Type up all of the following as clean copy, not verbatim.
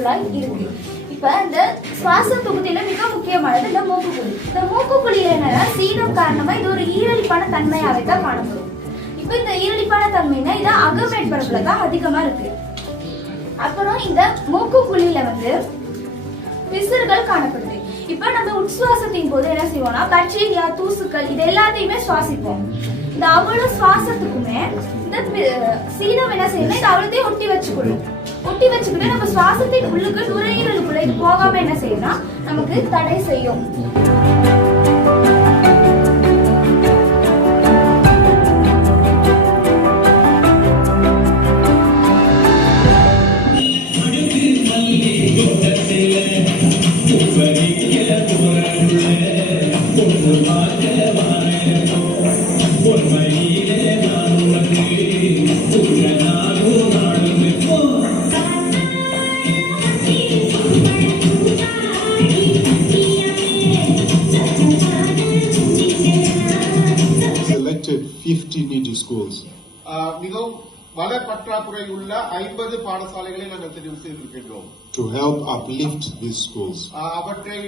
குழாய் இருக்கு. இப்ப இந்த சுவாச தொகுதியில மிக முக்கியமானது இந்த மூக்குக்குழி. இந்த மூக்குக்குழியில என்னன்னா சீனம் காரணமா இது ஒரு ஈரலிப்பான தன்மையாவே தான் காணப்படும். இப்ப இந்த ஈரலிப்பான தன்மைனா இது அகமேற்பரப்புல தான் அதிகமா இருக்கு. அப்புறம் இந்த மூக்குக்குழியில பிசுறுகள் காணப்படுது. இப்ப நம்ம உட்சுவாசத்தின் போது என்ன செய்வோம்னா பாக்டீரியா, தூசுக்கள் இது எல்லாத்தையுமே சுவாசிப்போம். இந்த அவ்வளவு சுவாசத்துக்குமே இந்த சீனம் என்ன செய்யணும், இந்த அவ்வளோத்தையும் ஒட்டி வச்சுக்கிட்டு நம்ம சுவாசத்தின் உள்ளுக்கு நுரையீரலுக்குள்ள இது போகாம என்ன செய்யணும்னா நமக்கு தடை செய்யும். Selected 50 needy schools. மிகவும் வள பற்றாக்குறை உள்ள 50 பாடசாலைகளை நாங்கள் தெரிவு செய்திருக்கின்றோம். To help uplift these schools. அவற்றை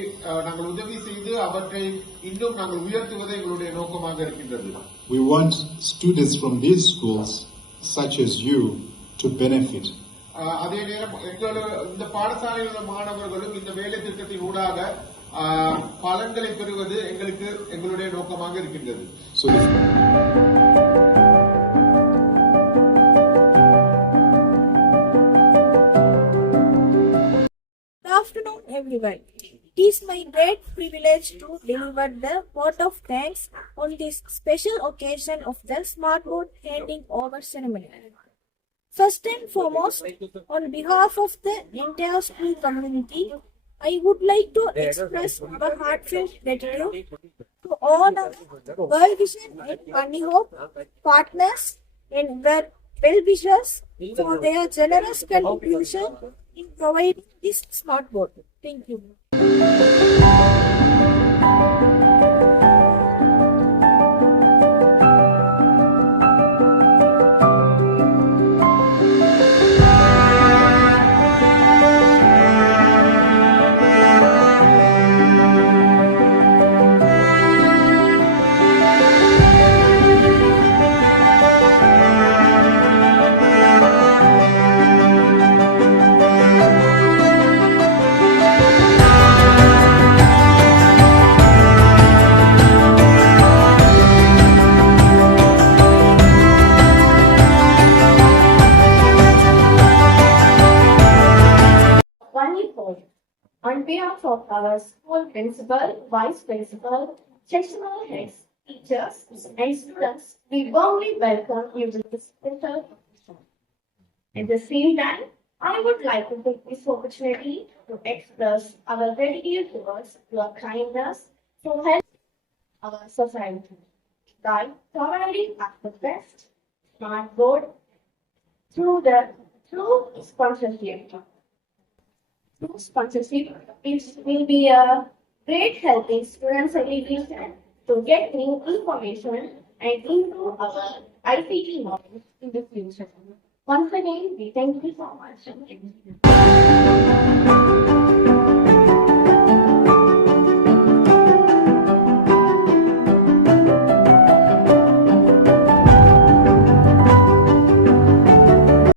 நாங்கள் உதவி செய்து அவற்றை இன்னும் நாங்கள் உயர்த்துவதே எங்களுடைய நோக்கமாக இருக்கின்றது. We want students from these schools such as you to benefit. அதே நேரம் இந்த பாடசாலையில் உள்ள மாணவர்களும் இந்த வேலை திட்டத்தின் ஊடாக பலன்களை பெறுவது எங்களுடைய நோக்கமாக இருக்கின்றது. Good afternoon, everyone. It is my great privilege to deliver the vote of thanks on this special occasion of the Smart Board handing over ceremony. First and foremost, on behalf of the entire school community, I would like to express our heartfelt gratitude to all our World Vision and Funny Hope partners and their well-wishers for their generous contribution in providing this smart board. Thank you. On behalf of our school principal, vice principal, sectional heads, teachers, and students, we warmly welcome you to this special occasion. At the same time, I would like to take this opportunity to express our gratitude towards your kindness to help our society by providing us the best smart board through sponsorship. Through sponsorship, it will be a great help in students' education to get new information and improve our ICT knowledge in the future. Once again, we thank you so much.